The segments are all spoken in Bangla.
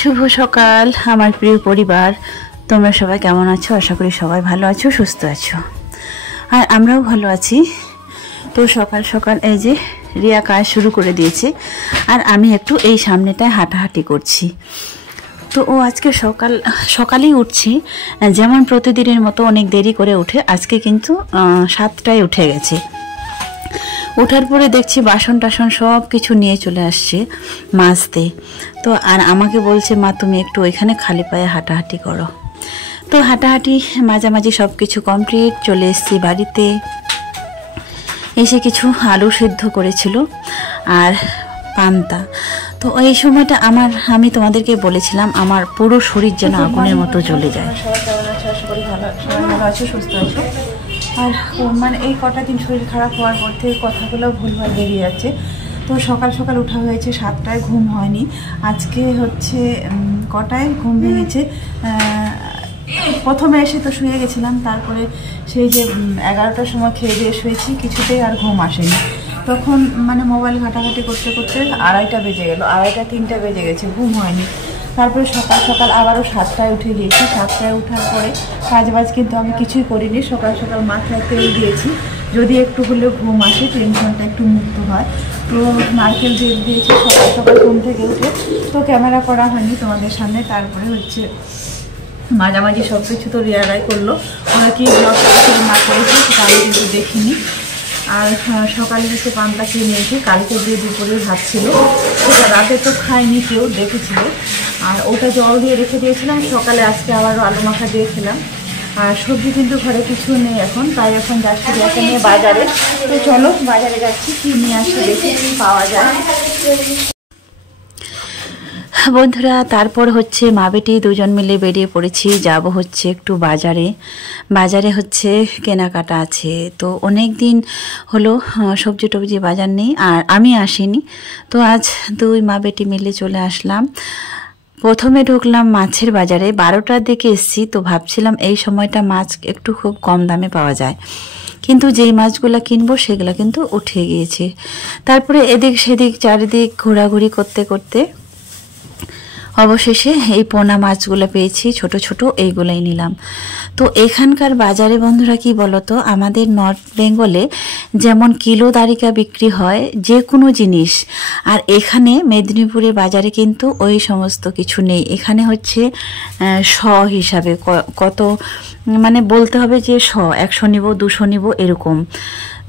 শুভ সকাল আমার প্রিয় পরিবার, তোমরা সবাই কেমন আছো? আশা করি সবাই ভালো আছো, সুস্থ আছো, আর আমরাও ভালো আছি। তো সকাল সকাল এই যে রিয়া কাজ শুরু করে দিয়েছে, আর আমি একটু এই সামনেটায় হাঁটাহাঁটি করছি। তো ও আজকে সকালেই উঠছি, যেমন প্রতিদিনের মতো অনেক দেরি করে উঠে, আজকে কিন্তু 7টায় উঠে গেছে। ওঠার পরে দেখছি বাসন টাসন সব কিছু নিয়ে চলে আসছে মাজতে। তো আর আমাকে বলছে, মা তুমি একটু ওইখানে খালি পায়ে হাঁটাহাঁটি করো। তো হাঁটাহাঁটি মাঝামাঝি সব কিছু কমপ্লিট, চলে এসেছি বাড়িতে। এসে কিছু আলু সিদ্ধ করেছিল আর পান্তা। তো এই সময়টা আমি তোমাদেরকে বলেছিলাম আমার পুরো শরীর যেন আগুনের মতো জ্বলে যায়। সবাই কেমন আছো? আশা করি ভালো আছো, সুস্থ আছো। আর মানে এই কটা দিন শরীর খারাপ হওয়ার পর থেকে কথাগুলো ভুলভাল বেরিয়ে যাচ্ছে। তো সকাল সকাল ওঠা হয়েছে, 7টায় ঘুম হয়নি। আজকে হচ্ছে কটায় ঘুম ভেঙেছে, প্রথমে এসে তো শুয়ে গেছিলাম, তারপরে সেই যে 11টার সময় খেয়ে দিয়ে শুয়েছি, কিছুতেই আর ঘুম আসেনি। তখন মানে মোবাইল ঘাটাঘাটি করতে করতে 2:30 বেজে গেল, 2:30-3টা বেজে গেছে, ঘুম হয়নি। তারপরে সকাল সকাল আবারও 7টায় উঠে গিয়েছি। 7টায় ওঠার পরে কাজবাজ কিন্তু আমি কিছুই করিনি। সকাল সকাল মাথায় তেল দিয়েছি, যদি একটু হলেও ঘুম আসে, টেনশনটা একটু মুক্ত হয়। তো নারকেল তেল দিয়েছি সকাল সকাল ঘুম থেকে উঠে। তো ক্যামেরা করা হয়নি তোমাদের সামনে। তারপরে হচ্ছে মাঝামাঝি সব কিছু তো রিয়ারাই করলো, ওরা কি ব্লগ না করেছে সেটা আমি কিন্তু দেখিনি। আর সকালে হচ্ছে পান্তা খেয়ে নিয়েছি, কালকে যে দুপুরে ভাত ছিল সেটা রাতে তো খাইনি, কেউ দেখেছিল। আর ওটা জল দিয়ে রেখে দিয়েছিলাম, সকালে আজকে আবারও আলু মাখা দিয়ে খেলাম। আর সবজি কিন্তু ঘরে কিছু নেই এখন, তাই এখন যাচ্ছি রিয়াকে নিয়ে বাজারে। তো চলো বাজারে যাচ্ছি, কি নিয়ে আসতে দেখি কি পাওয়া যায়। বন্ধুরা, তারপর হচ্ছে মা বেটি দুজন মিলে বেরিয়ে পড়েছি, যাব হচ্ছে একটু বাজারে হচ্ছে কেনাকাটা আছে। তো অনেক দিন হলো সবজি টবজি বাজার নেই, আর আমি আসিনি। তো আজ দুই মা বেটি মিলে চলে আসলাম। প্রথমে ঢুকলাম মাছের বাজারে, 12টার দিকে এসেছি। তো ভাবছিলাম এই সময়টা মাছ একটু খুব কম দামে পাওয়া যায়, কিন্তু যেই মাছগুলো কিনবো সেগুলো কিন্তু উঠে গিয়েছে। তারপরে এদিক সেদিক চারিদিক ঘোরাঘুরি করতে করতে অবশেষে এই পোনা মাছগুলো পেয়েছি, ছোট ছোট, এইগুলাই নিলাম। তো এখানকার বাজারে বন্ধুরা কি বলতো, আমাদের নর্থ বেঙ্গলে যেমন কিলো দারিকা বিক্রি হয় যে কোনো জিনিস, আর এখানে মেদিনীপুরের বাজারে কিন্তু ওই সমস্ত কিছু নেই। এখানে হচ্ছে শ হিসাবে কত, মানে বলতে হবে যে 100 নিব, 200 নিব, এরকম।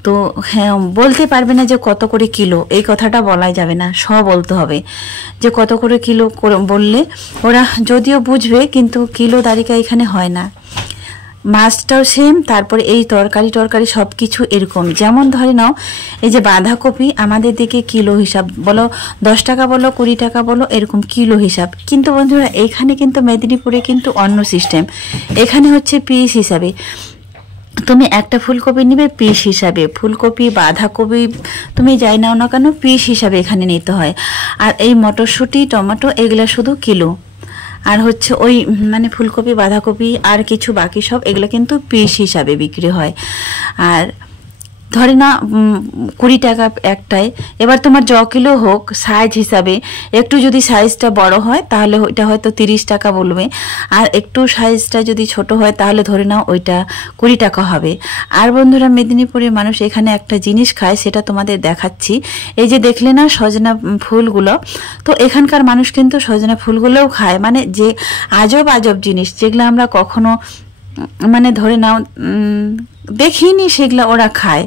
তো হ্যাঁ, বলতে পারবে না যে কত করে কিলো, এই কথাটা বলাই যাবে না, বলতে হবে যে কত করে কিলো বললে ওরা যদিও বুঝবে, কিন্তু কিলো দারিকা এখানে হয় না। মাছটাও সেম, তারপরে এই তরকারি সব কিছু এরকম। যেমন ধরে নাও, এই যে বাঁধাকপি আমাদের দিকে কিলো হিসাব বলো, 10 টাকা বলো, 20 টাকা বলো, এরকম কিলো হিসাব। কিন্তু বন্ধুরা এখানে কিন্তু মেদিনীপুরে কিন্তু অন্য সিস্টেম, এখানে হচ্ছে পিস হিসাবে। তুমি একটা ফুলকপি নিবে পিস হিসাবে, ফুলকপি বাঁধাকপি তুমি যাই নাও না কেন পিস হিসাবে এখানে নিতে হয়। আর এই মটরশুঁটি টমেটো এগুলো শুধু কিলো, আর হচ্ছে ওই মানে ফুলকপি বাঁধাকপি আর কিছু বাকি সব এগুলো কিন্তু পিস হিসাবে বিক্রি হয়। আর ধরে না 20 টাকা একটাই। এবার তোমার কিলো হোক, সাইজ হিসাবে একটু যদি সাইজটা বড় হয় তাহলে ওইটা হয়তো 30 টাকা বলবে, আর একটু সাইজটা যদি ছোট হয় তাহলে ধরে নাও ওইটা 20 টাকা হবে। আর বন্ধুরা মেদিনীপুরের মানুষ এখানে একটা জিনিস খায়, সেটা তোমাদের দেখাচ্ছি। এই যে দেখলে না সজনা ফুলগুলো, তো এখানকার মানুষ কিন্তু সজনা ফুলগুলোও খায়, মানে যে আজব আজব জিনিস যেগুলো আমরা কখনো মানে ধরে নাও দেখিনি, সেগুলো ওরা খায়।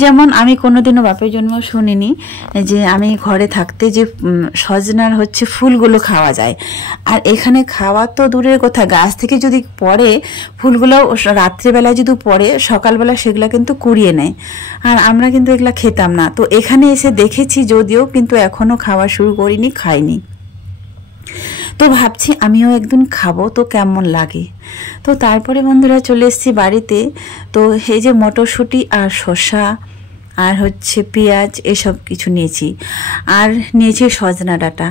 যেমন আমি কোনোদিনও বাপের জন্ম শুনিনি যে আমি ঘরে থাকতে যে সজনার হচ্ছে ফুলগুলো খাওয়া যায়। আর এখানে খাওয়া তো দূরের কথা, গাছ থেকে যদি পড়ে ফুলগুলো রাত্রেবেলা যদি পড়ে, সকালবেলা সেগুলো কিন্তু কুড়িয়ে নেয়, আর আমরা কিন্তু এগুলো খেতাম না। তো এখানে এসে দেখেছি যদিও, কিন্তু এখনো খাওয়া শুরু করিনি, খাইনি। তো ভাবছি আমিও একদিন খাবো, তো কেমন লাগে। তো তারপরে বন্ধুরা চলে এসেছি বাড়িতে। তো এই যে মটরশুঁটি আর শসা আর হচ্ছে পেঁয়াজ এসব কিছু নিয়েছি, আর নিয়েছি সজনা ডাঁটা।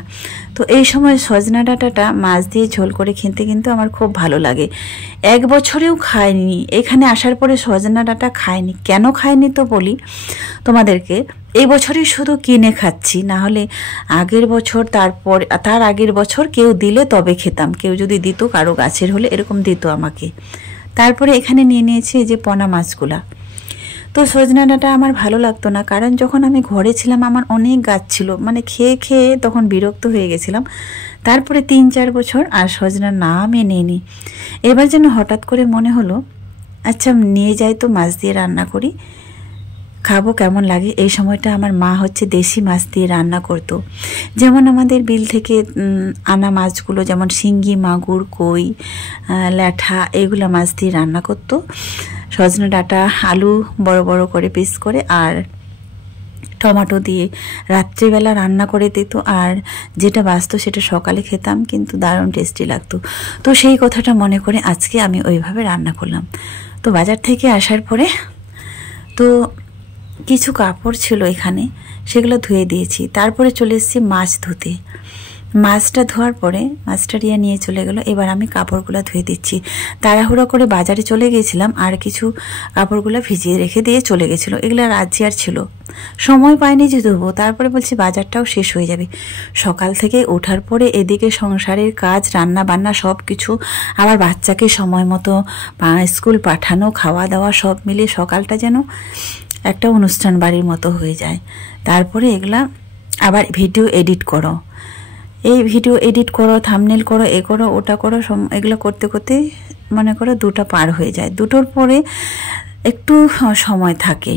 তো এই সময় সজনা ডাঁটাটা মাছ দিয়ে ঝোল করে খেতে কিন্তু আমার খুব ভালো লাগে। 1 বছরেও খাইনি, এখানে আসার পরে সজনা ডাঁটা খাইনি। কেন খাইনি তো বলি তোমাদেরকে, এই বছরই শুধু কিনে খাচ্ছি, না হলে আগের বছর তার আগের বছর কেউ দিলে তবে খেতাম, কেউ যদি দিত কারো গাছের হলে এরকম দিত আমাকে। তারপরে এখানে নিয়ে নিয়েছি এই যে পোনা মাছগুলা। তো সজনা ডাঁটা আমার ভালো লাগতো না, কারণ যখন আমি ঘরে ছিলাম আমার অনেক গাছ ছিল, মানে খেয়ে খেয়ে তখন বিরক্ত হয়ে গেছিলাম। তারপরে 3-4 বছর আর সজনার নামই নিইনি। এবার যেন হঠাৎ করে মনে হলো আচ্ছা নিয়ে যাই তো, মাছ দিয়ে রান্না করি, খাবো কেমন লাগে। এই সময়টা আমার মা হচ্ছে দেশি মাছ দিয়ে রান্না করতো, যেমন আমাদের বিল থেকে আনা মাছগুলো, যেমন শিঙ্গি, মাগুর, কই, ল্যাঠা, এইগুলো মাছ দিয়ে রান্না করতো। সজনা ডাঁটা, আলু বড় বড় করে পিস করে আর টমেটো দিয়ে রাত্রিবেলা রান্না করে দিত, আর যেটা বাঁচতো সেটা সকালে খেতাম, কিন্তু দারুণ টেস্টি লাগতো। তো সেই কথাটা মনে করে আজকে আমি ওইভাবে রান্না করলাম। তো বাজার থেকে আসার পরে তো কিছু কাপড় ছিল এখানে, সেগুলো ধুয়ে দিয়েছি। তারপরে চলে এসেছি মাছ ধুতে। মাছটা ধোয়ার পরে মাছটা নিয়ে চলে গেল। এবার আমি কাপড়গুলো ধুয়ে দিচ্ছি। তাড়াহুড়া করে বাজারে চলে গিয়েছিলাম, আর কিছু কাপড়গুলো ভিজিয়ে রেখে দিয়ে চলে গেছিলো। এগুলো রাজ্যে আর ছিল, সময় পাইনি যে ধোবো। তারপরে বলছি বাজারটাও শেষ হয়ে যাবে। সকাল থেকে ওঠার পরে এদিকে সংসারের কাজ, রান্না বান্না সব কিছু, আবার বাচ্চাকে সময় মতো স্কুল পাঠানো, খাওয়া দাওয়া সব মিলিয়ে সকালটা যেন একটা অনুষ্ঠান বাড়ির মতো হয়ে যায়। তারপরে এগুলা আবার ভিডিও এডিট করো, এই ভিডিও এডিট করো, থাম্বনেল করো, এ করো, ওটা করো, এগুলো করতে করতে মনে করো 2টা পার হয়ে যায়। 2টোর পরে একটু সময় থাকে।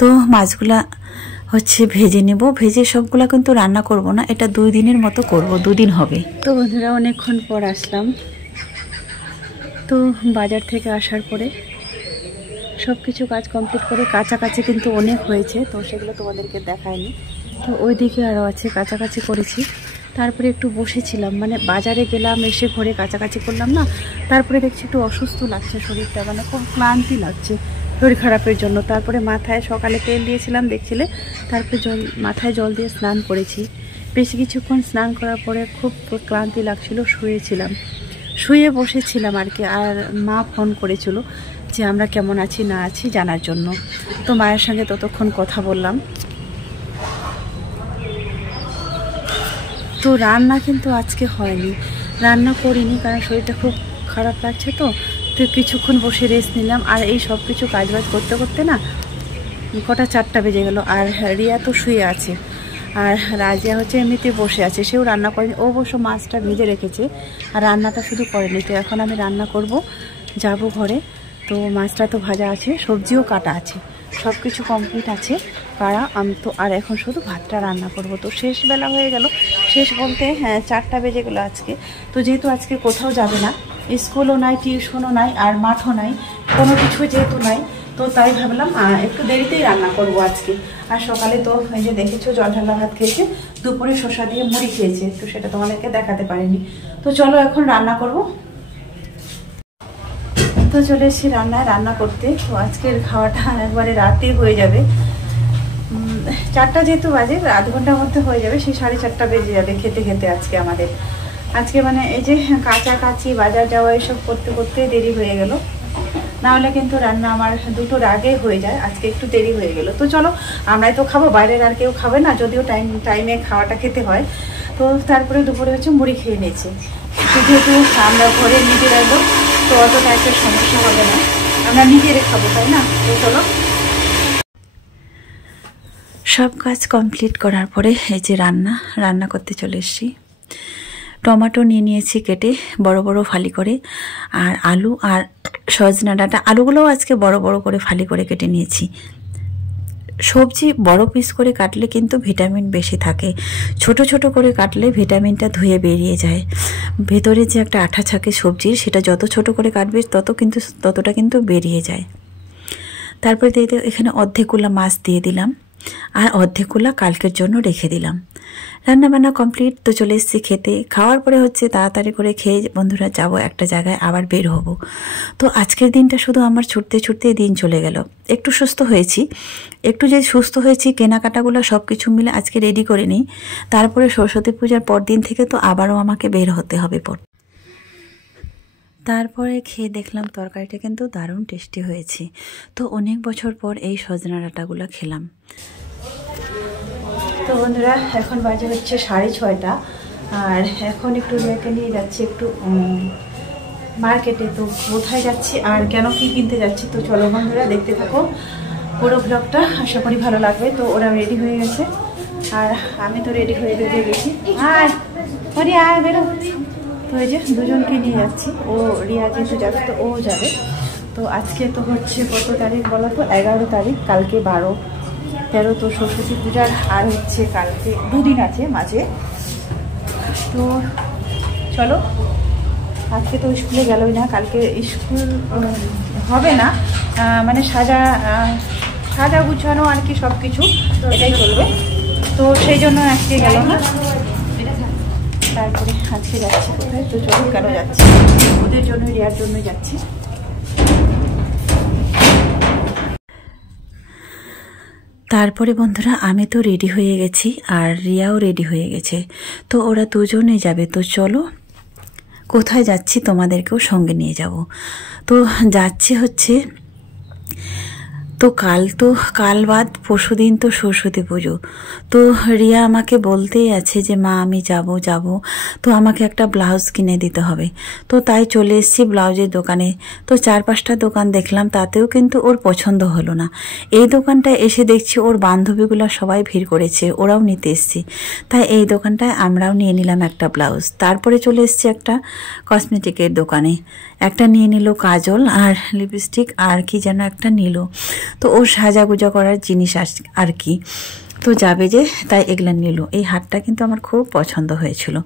তো মাছগুলা হচ্ছে ভেজে নেব। ভেজে সবগুলা কিন্তু রান্না করব না, এটা 2 দিনের মতো করব, 2 দিন হবে। তো বন্ধুরা অনেকক্ষণ পর আসলাম। তো বাজার থেকে আসার পরে সব কিছু কাজ কমপ্লিট করে, কাছাকাছি কিন্তু অনেক হয়েছে, তো সেগুলো তোমাদেরকে দেখায়নি। তো ওইদিকে আরও আছে, কাছাকাছি করেছি। তারপরে একটু বসেছিলাম, মানে বাজারে গেলাম, এসে ঘরে কাছাকাছি করলাম না, তারপরে দেখছি একটু অসুস্থ লাগছে শরীরটা, মানে খুব ক্লান্তি লাগছে শরীর খারাপের জন্য। তারপরে মাথায় সকালে তেল দিয়েছিলাম দেখছিলে, তারপরে মাথায় জল দিয়ে স্নান করেছি। বেশ কিছুক্ষণ স্নান করার পরে খুব ক্লান্তি লাগছিল, শুয়ে বসেছিলাম আর কি। আর মা ফোন করেছিল যে আমরা কেমন আছি না আছি জানার জন্য। তো মায়ের সঙ্গে ততক্ষণ কথা বললাম। তো রান্না কিন্তু আজকে হয়নি, রান্না করিনি, কারণ শরীরটা খুব খারাপ লাগছে। তো কিছুক্ষণ বসে রেস্ট নিলাম। আর এই সব কিছু কাজবাজ করতে করতে না কটা 4টা বেজে গেল। আর রিয়া তো শুয়ে আছে, আর রাজিয়া হচ্ছে এমনিতে বসে আছে, সেও রান্না করেনি। ও অবশ্য মাছটা ভেজে রেখেছে আর রান্নাটা শুধু করেনি। তো এখন আমি রান্না করব, যাব ঘরে। তো মাছটা তো ভাজা আছে, সবজিও কাটা আছে, সব কিছু কমপ্লিট আছে কারা। আমি তো আর এখন শুধু ভাতটা রান্না করব। তো শেষ বেলা হয়ে গেল, শেষ বলতে 4টা বেজে গেলো আজকে। তো যেহেতু আজকে কোথাও যাবে না, স্কুলও নাই, টিউশনও নাই, আর মাঠও নাই, কোনো কিছু যেহেতু নাই, তো তাই ভাবলাম একটু দেরিতেই রান্না করব আজকে। আর সকালে তো এই যে দেখেছো জল ঢালা ভাত খেয়েছে, দুপুরে শসা দিয়ে মুড়ি খেয়েছে, তো সেটা তোমাদেরকে দেখাতে পারিনি। তো চলো এখন রান্না করব। তো চলে এসেছি রান্না করতে। তো আজকের খাওয়াটা একবারে রাতে হয়ে যাবে, 4টা যেহেতু বাজে, আধ ঘন্টার মধ্যে হয়ে যাবে, সেই 4:30 বেজে যাবে খেতে খেতে আজকে আমাদের। আজকে মানে এই যে কাছাকাছি বাজার যাওয়া এসব করতে করতে দেরি হয়ে গেল, না হলে কিন্তু রান্না আমার 2টোর আগে হয়ে যায়। আজকে একটু দেরি হয়ে গেল। তো চলো আমরাই তো খাবো, বাইরের আর কেউ খাবে না, যদিও টাইমে খাওয়াটা খেতে হয়। তো তারপরে দুপুরে হচ্ছে মুড়ি খেয়ে নিয়েছি। যেহেতু আমরা ঘরে নিজেরাই লোক, তো অতটা একটা সমস্যা হবে না, আমরা নিজেরে খাবো, তাই না? তো চলো। সব কাজ কমপ্লিট করার পরে এই যে রান্না করতে চলে এসেছি। টমেটো নিয়ে নিয়েছি কেটে বড় বড় ফালি করে, আর আলু আর সজনা ডাঁটা, আলুগুলোও আজকে বড় বড় করে ফালি করে কেটে নিয়েছি। সবজি বড় পিস করে কাটলে কিন্তু ভিটামিন বেশি থাকে, ছোট ছোট করে কাটলে ভিটামিনটা ধুয়ে বেরিয়ে যায়। ভেতরে যে একটা আঠা থাকে সবজির, সেটা যত ছোট করে কাটবে ততটা কিন্তু বেরিয়ে যায়। তারপরে এখানে অর্ধেকগুলা মাছ দিয়ে দিলাম, আর অর্ধেকগুলা কালকের জন্য রেখে দিলাম। রান্নাবান্না কমপ্লিট, তো চলে এসেছি খেতে। খাওয়ার পরে হচ্ছে তাড়াতাড়ি করে খেয়ে বন্ধুরা যাব একটা জায়গায়, আবার বের হব। তো আজকের দিনটা শুধু আমার ছুটতে ছুটতে দিন চলে গেল। একটু সুস্থ হয়েছি, একটু যে সুস্থ হয়েছি কেনাকাটাগুলো সব কিছু মিলে আজকে রেডি করে নিই। তারপরে সরস্বতী পূজার পর দিন থেকে তো আবারও আমাকে বের হতে হবে। তারপরে খেয়ে দেখলাম তরকারিটা কিন্তু দারুণ টেস্টি হয়েছে। তো অনেক বছর পর এই সজনা ডাঁটাগুলো খেলাম। তো বন্ধুরা এখন বাজে হচ্ছে 6:30, আর এখন একটু রিয়াকে নিয়ে যাচ্ছি একটু মার্কেটে। তো কোথায় যাচ্ছি আর কেন কি কিনতে যাচ্ছি, তো চলো বন্ধুরা দেখতে থাকো পুরো ব্লগটা, আশা করি ভালো লাগবে। তো ওরা রেডি হয়ে গেছে আর আমি তো রেডি হয়ে বেরিয়ে গেছি। আয় আয় বেরো। তো এই যে দুজনকে নিয়ে যাচ্ছি, ও রিয়া যেহেতু যাবে তো ও যাবে। তো আজকে তো হচ্ছে কত তারিখ বলো তো, 11 তারিখ, কালকে 12, 13 তো সরস্বতী পূজার, আর হচ্ছে কালকে 2 দিন আছে মাঝে। তো চলো, আজকে তো স্কুলে গেলই না, কালকে স্কুল হবে না, মানে সাজা গুছানো আর কি সব কিছু এটাই চলবে। তো সেই জন্য আজকে গেল না। তারপরে আজকে যাচ্ছি কোথায়, তো চলো কেন যাচ্ছি, ওদের জন্য রিয়ার জন্য যাচ্ছি। তারপরে বন্ধুরা আমি তো রেডি হয়ে গেছি আর রিয়াও রেডি হয়ে গেছে। তো ওরা দুজনে যাবে। তো চলো কোথায় যাচ্ছি তোমাদেরকেও সঙ্গে নিয়ে যাব। তো যাচ্ছি হচ্ছে, তো কাল বাদ পরশুদিন তো সরস্বতী পুজো। তো রিয়া আমাকে বলতেই আছে যে মা আমি যাব, তো আমাকে একটা ব্লাউজ কিনে দিতে হবে। তো তাই চলে এসেছি ব্লাউজের দোকানে। তো 4-5টা দোকান দেখলাম, তাতেও কিন্তু ওর পছন্দ হলো না। এই দোকানটায় এসে দেখছি ওর বান্ধবীগুলো সবাই ভিড় করেছে, ওরাও নিতে এসছি। তাই এই দোকানটায় আমরাও নিয়ে নিলাম একটা ব্লাউজ। তারপরে চলে এসেছি একটা কসমেটিকের দোকানে, একটা নিয়ে নিল কাজল আর লিপস্টিক আর কি যেন একটা নিল। তো ওর সাজাগুজা করার জিনিস আর কি, তো যাবে যে তাই এগুলো নিল। এই হারটা কিন্তু আমার খুব পছন্দ হয়েছিল।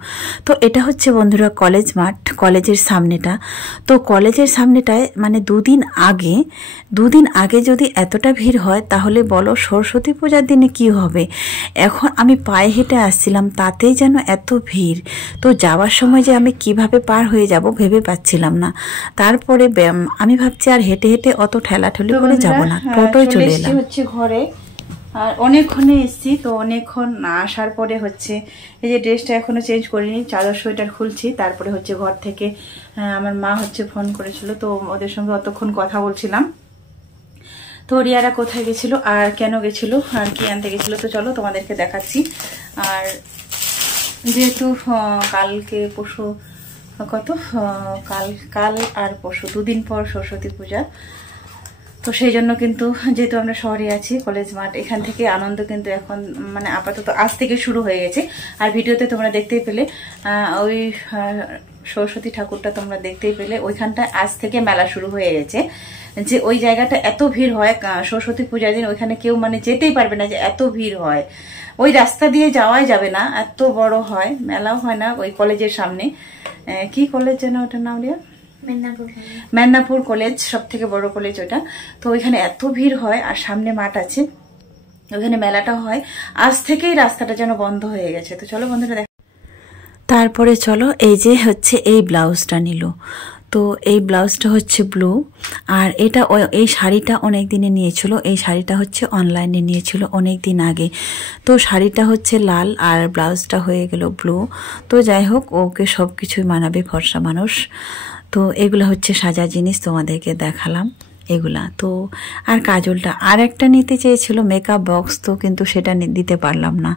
তো এটা হচ্ছে বন্ধুরা কলেজ মাঠ, কলেজের সামনেটা। তো কলেজের সামনেটায় মানে দুদিন আগে যদি এতটা ভিড় হয় তাহলে বলো সরস্বতী পূজার দিনে কি হবে। এখন আমি পায়ে হেঁটে আসছিলাম, তাতেই যেন এত ভিড়। তো যাওয়ার সময় যে আমি কিভাবে পার হয়ে যাব ভেবে পাচ্ছিলাম না। তারপরে আমি ভাবছি আর হেঁটে হেঁটে অত ঠেলাঠেলি করে যাব না, টোটোয় চলে এলাম হচ্ছে ঘরে। আর অনেকক্ষণে এসছি, তো অনেকক্ষণ আসার পরে হচ্ছে এই যে ড্রেসটা এখনো চেঞ্জ করিনি, চাদর সোয়েটার খুলছি। তারপরে হচ্ছে ঘর থেকে আমার মা হচ্ছে ফোন করেছিল, তো ওদের সঙ্গে অতক্ষণ কথা বলছিলাম। তো রিয়ারা কোথায় গেছিল আর কেন গেছিল আর কি আনতে গেছিল, তো চলো তোমাদেরকে দেখাচ্ছি। আর যেহেতু কালকে পরশু কাল আর পরশু 2 দিন পর সরস্বতী পূজা, তো সেই জন্য কিন্তু যেহেতু আমরা শহরে আছি, কলেজ মাঠ, এখান থেকে আনন্দ কিন্তু এখন মানে আপাতত আজ থেকে শুরু হয়ে গেছে। আর ভিডিওতে তোমরা দেখতেই পেলে ওই সরস্বতী ঠাকুরটা তোমরা দেখতেই পেলে, ওইখানটায় আজ থেকে মেলা শুরু হয়ে গেছে। যে ওই জায়গাটা এত ভিড় হয় সরস্বতী পূজার দিন, ওইখানে কেউ মানে যেতেই পারবে না, যে এত ভিড় হয়। ওই রাস্তা দিয়ে যাওয়াই যাবে না, এত বড় হয়। মেলাও হয় না ওই কলেজের সামনে, কি কলেজ যেন ওটার নাম রিয়া, মেদিনীপুর কলেজ, সব থেকে বড় কলেজ ওটা। তো ওইখানে এত ভিড় হয় আর সামনে মাঠ আছে, ওইখানে মেলাটা হয়। আজ থেকেই রাস্তাটা যেন বন্ধ হয়ে গেছে। তো চলো বন্ধুরা দেখ। তারপরে চলো এই যে হচ্ছে এই ব্লাউজটা নিল। তো এই ব্লাউজটা হচ্ছে ব্লু, আর এই শাড়িটা অনেক দিনে নিয়েছিল। এই শাড়িটা হচ্ছে অনলাইনে নিয়েছিল অনেক দিন আগে। তো শাড়িটা হচ্ছে লাল আর ব্লাউজটা হয়ে গেল ব্লু। তো যাই হোক, ওকে সব কিছুই মানাবে, ফর্সা মানুষ। তো এগুলো হচ্ছে সাজা জিনিস, তোমাদেরকে দেখালাম এগুলা। তো আর কাজলটা আর একটা নিতে চেয়েছিল মেকআপ বক্স, তো কিন্তু সেটা দিতে পারলাম না,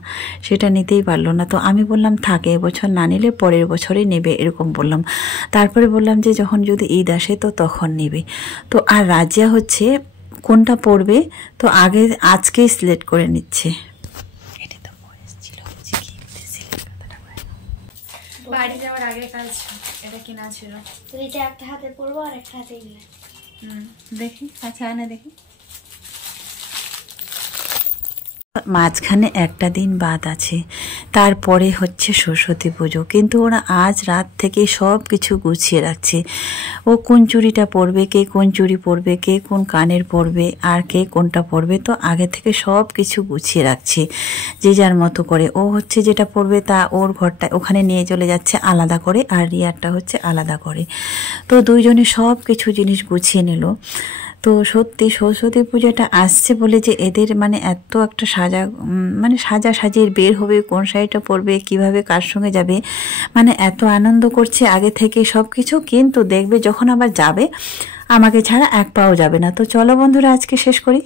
সেটা নিতেই পারলো না। তো আমি বললাম থাকে, এবছর না নিলে পরের বছরই নেবে, এরকম বললাম। তারপরে বললাম যে যখন যদি ঈদ আসে তো তখন নেবে। তো আর রাজিয়া হচ্ছে কোনটা পরবে, তো আজকেই সিলেক্ট করে নিচ্ছে। বাড়ি যাওয়ার আগে কাজ এটা কিনা ছিল, তো এটা একটা হাতে পরবো আর একটা হাতে গেলে দেখি, আচ্ছা আনে দেখি। মাঝখানে একটা দিন বাদ আছে, তারপরে হচ্ছে সরস্বতী পুজো। কিন্তু ওরা আজ রাত থেকে সব কিছু গুছিয়ে রাখছে। ও কোন চুড়িটা পরবে, কে কোন চুড়ি পরবে, কে কোন কানের পরবে, আর কে কোনটা পরবে, তো আগে থেকে সব কিছু গুছিয়ে রাখছে যে যার মতো করে। ও হচ্ছে যেটা পরবে তা ওর ঘরটা ওখানে নিয়ে চলে যাচ্ছে আলাদা করে, আর রিয়ারটা হচ্ছে আলাদা করে। তো দুইজনে সব কিছু জিনিস গুছিয়ে নিল। তো সত্যি সরস্বতী পূজাটা আসছে বলে যে এদের মানে এত একটা সাজাসাজির বের হবে, কোন শাড়িটা পরবে, কিভাবে কার সঙ্গে যাবে, মানে এত আনন্দ করছে আগে থেকে সব কিছু। কিন্তু দেখবে যখন আবার যাবে আমাকে ছাড়া এক পাও যাবে না। তো চলো বন্ধুরা আজকে শেষ করি।